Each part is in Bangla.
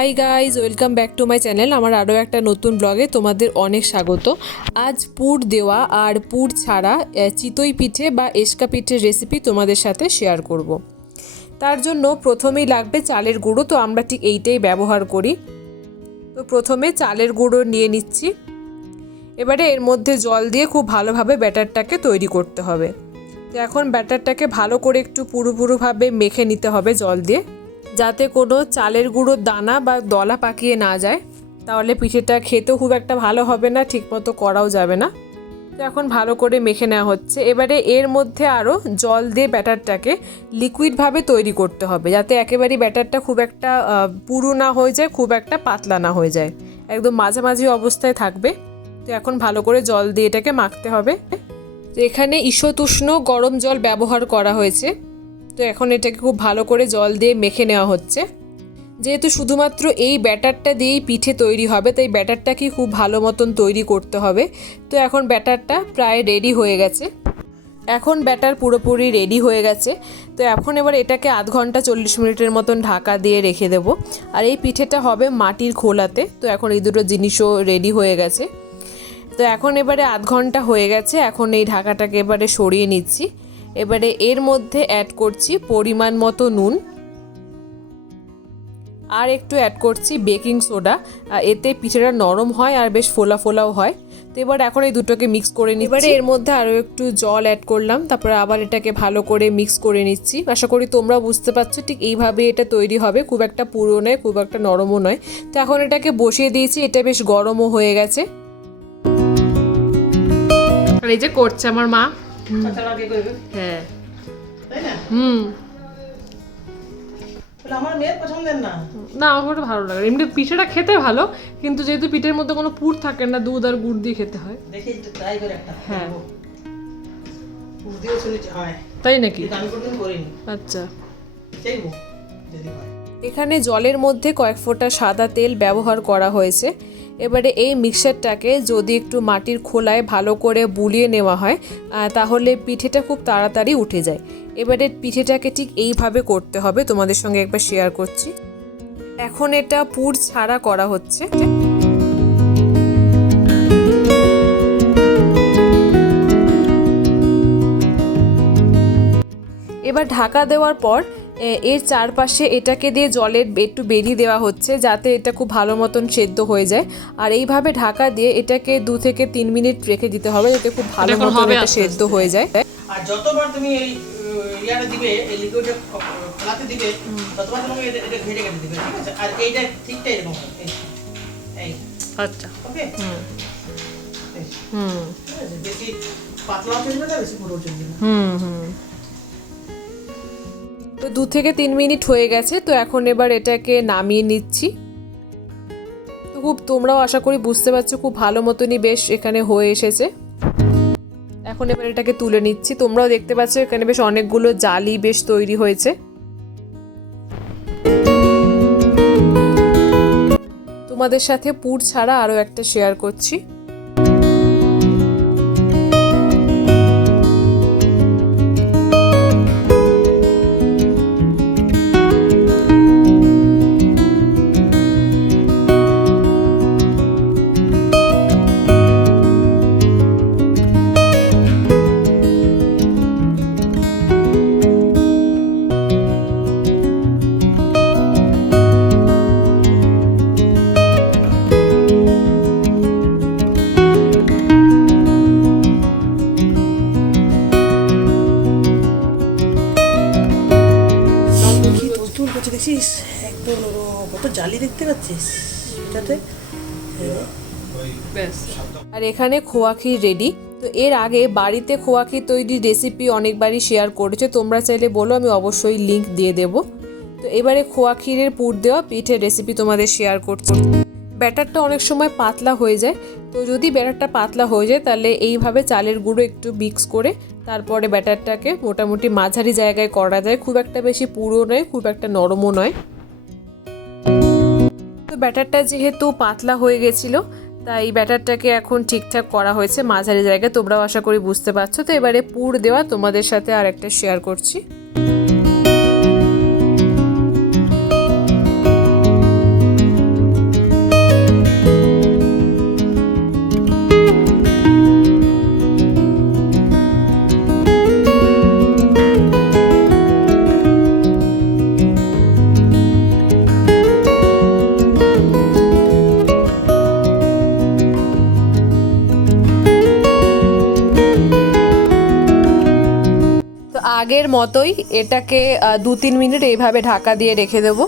Hi guys, welcome back to my channel. আমার আরও একটা নতুন ব্লগে তোমাদের অনেক স্বাগত। আজ পুর দেওয়া আর পুর ছাড়া চিতই পিঠে বা এসকা পিঠের রেসিপি তোমাদের সাথে শেয়ার করব। তার জন্য প্রথমেই লাগবে চালের গুঁড়ো। তো আমরা ঠিক এইটাই ব্যবহার করি। তো প্রথমে চালের গুঁড়ো নিয়ে নিচ্ছি। এবারে এর মধ্যে জল দিয়ে খুব ভালোভাবে ব্যাটারটাকে তৈরি করতে হবে। তো এখন ব্যাটারটাকে ভালো করে একটু পুরোপুরিভাবে মেখে নিতে হবে জল দিয়ে, যাতে কোনো চালের গুঁড়োর দানা বা দলা পাকিয়ে না যায়, তাহলে পিঠেটা খেতেও খুব একটা ভালো হবে না, ঠিকমতো করাও যাবে না। তো এখন ভালো করে মেখে নেওয়া হচ্ছে। এবারে এর মধ্যে আরও জল দিয়ে ব্যাটারটাকে লিকুইডভাবে তৈরি করতে হবে, যাতে একেবারেই ব্যাটারটা খুব একটা পুরু না হয়ে যায়, খুব একটা পাতলা না হয়ে যায়, একদম মাঝামাঝি অবস্থায় থাকবে। তো এখন ভালো করে জল দিয়ে এটাকে মাখতে হবে। তো এখানে ঈষৎ উষ্ণ গরম জল ব্যবহার করা হয়েছে। তো এখন এটাকে খুব ভালো করে জল দিয়ে মেখে নেওয়া হচ্ছে। যেহেতু শুধুমাত্র এই ব্যাটারটা দিয়েই পিঠে তৈরি হবে, তাই ব্যাটারটাকে খুব ভালো মতন তৈরি করতে হবে। তো এখন ব্যাটারটা প্রায় রেডি হয়ে গেছে। এখন ব্যাটার পুরোপুরি রেডি হয়ে গেছে। তো এখন এবার এটাকে আধ ঘন্টা 40 মিনিটের মতন ঢাকা দিয়ে রেখে দেব। আর এই পিঠেটা হবে মাটির খোলাতে। তো এখন এই দুটো জিনিসও রেডি হয়ে গেছে। তো এখন এবারে আধ ঘন্টা হয়ে গেছে। এখন এই ঢাকাটাকে এবারে সরিয়ে নিচ্ছি। এবারে এর মধ্যে অ্যাড করছি পরিমাণ মতো নুন, আর একটু অ্যাড করছি বেকিং সোডা। এতে পিঠেটা নরম হয় আর বেশ ফোলা ফোলাও হয়। তো এবার এখন এই দুটোকে মিক্স করে নিচ্ছি। এবারে এর মধ্যে আরও একটু জল অ্যাড করলাম, তারপরে আবার এটাকে ভালো করে মিক্স করে নিচ্ছি। আশা করি তোমরা বুঝতে পারছো, ঠিক এইভাবে এটা তৈরি হবে, খুব একটা পুরো নয়, খুব একটা নরমও নয়। তো এখন এটাকে বসিয়ে দিয়েছি, এটা বেশ গরমও হয়ে গেছে। আর এই যে করছে আমার মা। হ্যাঁ, আমার মেয়ের পছন্দের না। না, আমার ওটা ভালো লাগে। এমনি পিঠেটা খেতে ভালো, কিন্তু যেহেতু পিঠের মধ্যে কোনো পুর থাকে না, দুধ আর গুড় দিয়ে খেতে হয়। দেখি একটু ট্রাই করে একটা। হ্যাঁ, পুর দিয়েও শুনেছি হয়। তাই নাকি? আমি কোনোদিন করিনি। আচ্ছা, দেখবো যদি হয়। এখানে জলের মধ্যে কয়েক ফোঁটা সাদা তেল ব্যবহার করা হয়েছে। এবারে এই মিক্সচারটাকে যদি একটু মাটির খোলায় ভালো করে বুলিয়ে নেওয়া হয়, তাহলে পিঠেটা খুব তাড়াতাড়ি উঠে যায়। এবারে পিঠেটাকে ঠিক এইভাবে করতে হবে, তোমাদের সঙ্গে একবার শেয়ার করছি। এখন এটা পুর ছাড়া করা হচ্ছে। এবার ঢাকা দেওয়ার পর এর চারপাশে এটাকে দিয়ে জলের একটু বেরিয়ে দেওয়া হচ্ছে, যাতে এটা খুব ভালো মতন সেদ্ধ হয়ে যায়। আর এইভাবে ঢাকা দিয়ে এটাকে 2 থেকে 3 মিনিট রেখে দিতে হবে, যাতে খুব ভালো মতন এটা সেদ্ধ হয়ে যায়। আর যতবার তুমি এই ইয়াটা দিবে, এই লিকুইডটা খোলাতে দিবে, ততবার তুমি এটা ঘেটে ঘেটে দিবে, ঠিক আছে? আর এইটা ঠিকটা এরকম হবে। এই আচ্ছা, ওকে। বেশি পাতলাও চলবে না, বেশি পুরো চলবে না। তো 2 থেকে 3 মিনিট হয়ে গেছে। তো এখন এবার এটাকে নামিয়ে নিচ্ছি। তো খুব, তোমরাও আশা করি বুঝতে পারছো, খুব ভালো মতনই বেশ এখানে হয়ে এসেছে। এখন এবার এটাকে তুলে নিচ্ছি। তোমরাও দেখতে পাচ্ছ এখানে বেশ অনেকগুলো জালি বেশ তৈরি হয়েছে। তোমাদের সাথে পুর ছাড়া আরও একটা শেয়ার করছি। দেখছিস একদম কত জালি দেখতে পাচ্ছিস এটাতে। আর এখানে খোয়া ক্ষীর রেডি। তো এর আগে বাড়িতে খোয়া ক্ষীর তৈরির রেসিপি অনেকবারই শেয়ার করেছে, তোমরা চাইলে বলো, আমি অবশ্যই লিংক দিয়ে দেব। তো এবারে খোয়া ক্ষীরের পুর দেওয়া পিঠের রেসিপি তোমাদের শেয়ার করছি। ব্যাটারটা অনেক সময় পাতলা হয়ে যায়। তো যদি ব্যাটারটা পাতলা হয়ে যায়, তাহলে এইভাবে চালের গুঁড়ো একটু মিক্স করে তারপরে ব্যাটারটাকে মোটামুটি মাঝারি জায়গায় করা যায়, খুব একটা বেশি পুরো নয়, খুব একটা নরমও নয়। তো ব্যাটারটা যেহেতু পাতলা হয়ে গেছিলো, তাই ব্যাটারটাকে এখন ঠিকঠাক করা হয়েছে মাঝারি জায়গায়, তোমরাও আশা করি বুঝতে পারছো। তো এবারে পুর দেওয়া তোমাদের সাথে আর একটা শেয়ার করছি। আগের মতোই এটাকে 2-3 মিনিট এইভাবে ঢাকা দিয়ে রেখে দেবো,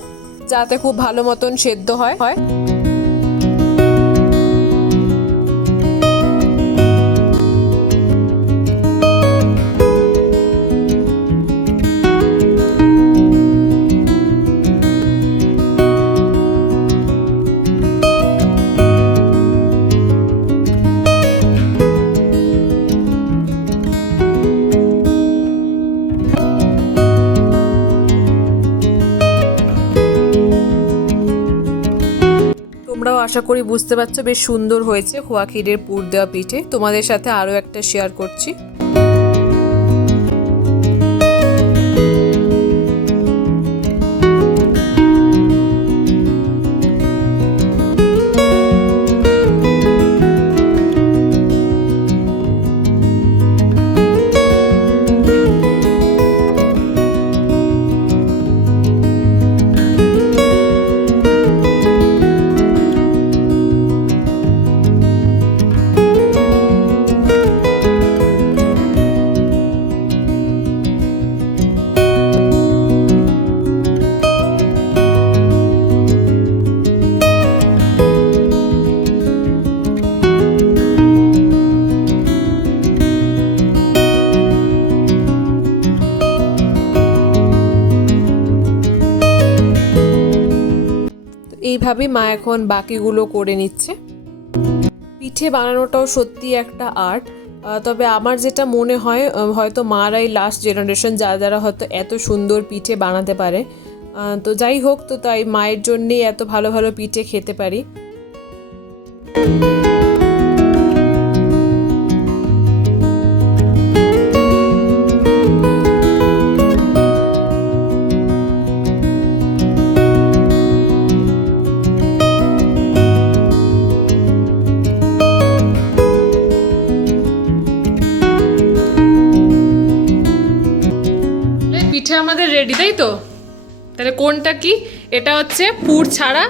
যাতে খুব ভালো মতন সেদ্ধ হয়। তোমরাও আশা করি বুঝতে পারছো বেশ সুন্দর হয়েছে খোয়া ক্ষীরের পুর দেওয়া পিঠে। তোমাদের সাথে আরও একটা শেয়ার করছি। এইভাবে মা এখন বাকিগুলো করে নিচ্ছে। পিঠে বানানোটাও সত্যি একটা আর্ট। তবে আমার যেটা মনে হয় হয়তো মারাই লাস্ট জেনারেশন যারা হয়তো এত সুন্দর পিঠে বানাতে পারে। তো যাই হোক, তো তাই মায়ের জন্যেই এত ভালো ভালো পিঠে খেতে পারি। পিঠে আমাদের রেডি, তাই তো? তাহলে কোনটা কি? এটা হচ্ছে পুর ছাড়া,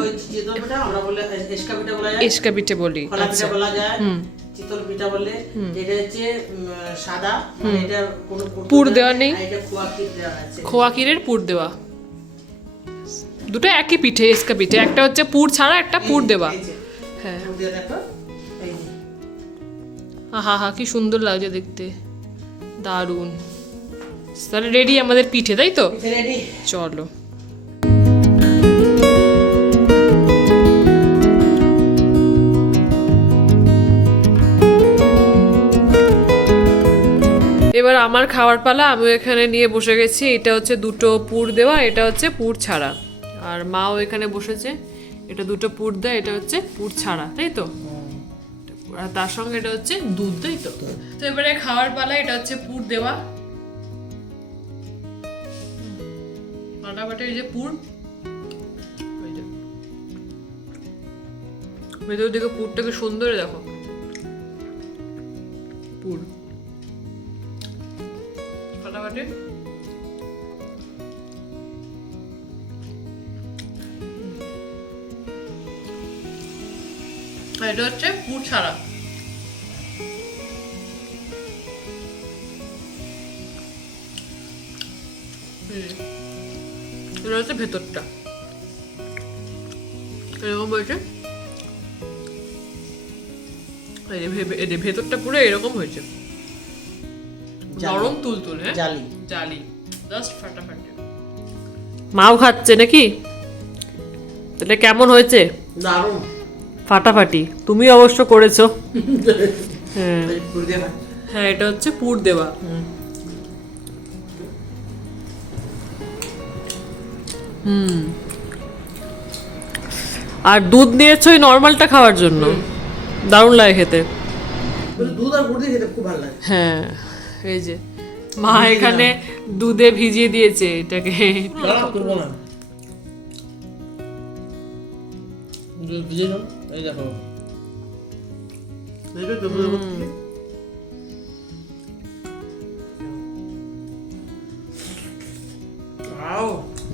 ওই চিতল পিঠা আমরা বলে এসকা পিঠা বলা যায়, এসকা পিঠে বলি, খোলা পিঠা বলা যায়, চিতল পিঠা বলে। এটা হচ্ছে সাদা, এটা কোনো পুর দেওয়া নেই, এটা খোয়া ক্ষীর দেওয়া আছে, খোয়া ক্ষীরের পুর দেওয়া। দুটো একই পিঠে, এসকা পিঠে। একটা হচ্ছে পুর ছাড়া, একটা পুর দেওয়া। হ্যাঁ, পুর দিয়ে দেখো এই যে। হা হা, কি সুন্দর লাগছে দেখতে, দারুণ। তাহলে রেডি আমাদের পিঠে, তাই তো? রেডি, চলো। এবার আমার খাওয়ার পালা। আমি এখানে নিয়ে বসে গেছি। এটা হচ্ছে দুটো পুর দেওয়া, এটা হচ্ছে পুর ছাড়া। আর মাও এখানে বসেছে। এটা দুটো পুর দেয়, এটা হচ্ছে পুর ছাড়া, তাই তো? আর তার সঙ্গে এটা হচ্ছে দুধ, তাই তো? তো এবারে খাওয়ার পালা। এটা হচ্ছে পুর দেওয়া, ফাটাফাটি এই যে পুর, ভেতর দিকে পুরটাকে সুন্দর দেখো, পুর ফাটাফাটি। এটা হচ্ছে পুর ছাড়া। এটা হচ্ছে ভেতরটা, এরকম হয়েছে। ভেতরটা পুরো এরকম হয়েছে, নরম তুলতুল। হ্যাঁ, জালি জালি, জাস্ট ফাটাফাটি। মাও খাচ্ছে নাকি? তাহলে কেমন হয়েছে? দারুণ, ফাটাফাটি। তুমি অবশ্য করেছো। হ্যাঁ পুর দেওয়া। হ্যাঁ, এটা হচ্ছে পুর দেওয়া। আর দুধ নিয়েছো ওই নর্মালটা খাওয়ার জন্য, দারুণ লাগে খেতে। দুধ আর গুড় দিয়ে খেতে খুব ভালো লাগে। হ্যাঁ, এই যে মা এখানে দুধে ভিজিয়ে দিয়েছে এটাকে। করবো না, দুধ ভিজিয়ে দাও। এই দেখো,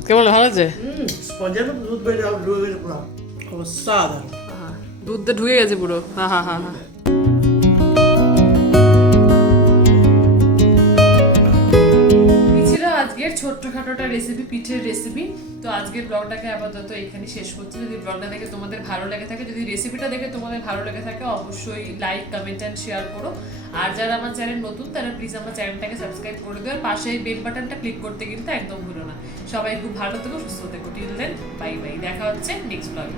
কেমন ভালো আছে? দুধ বেড়ে পুরো অসাধারণ। দুধটা ঢুকে গেছে পুরো। হা হা হা হা। ছোট্টখাটো একটা রেসিপি, পিঠের রেসিপি। তো আজকের ব্লগটাকে আপাতত এখানে শেষ করছি। যদি ব্লগটা দেখে তোমাদের ভালো লেগে থাকে, যদি রেসিপিটা দেখে তোমাদের ভালো লেগে থাকে, অবশ্যই লাইক, কমেন্ট অ্যান্ড শেয়ার করো। আর যারা আমার চ্যানেল নতুন তারা প্লিজ আমার চ্যানেলটাকে সাবস্ক্রাইব করে দিও, আর পাশে বেল বাটনটা ক্লিক করতে কিন্তু একদম ভুলো না। সবাই খুব ভালো থেকো, সুস্থ থেকো। টিল দেন, বাই বাই, দেখা হচ্ছে নেক্সট ব্লগে।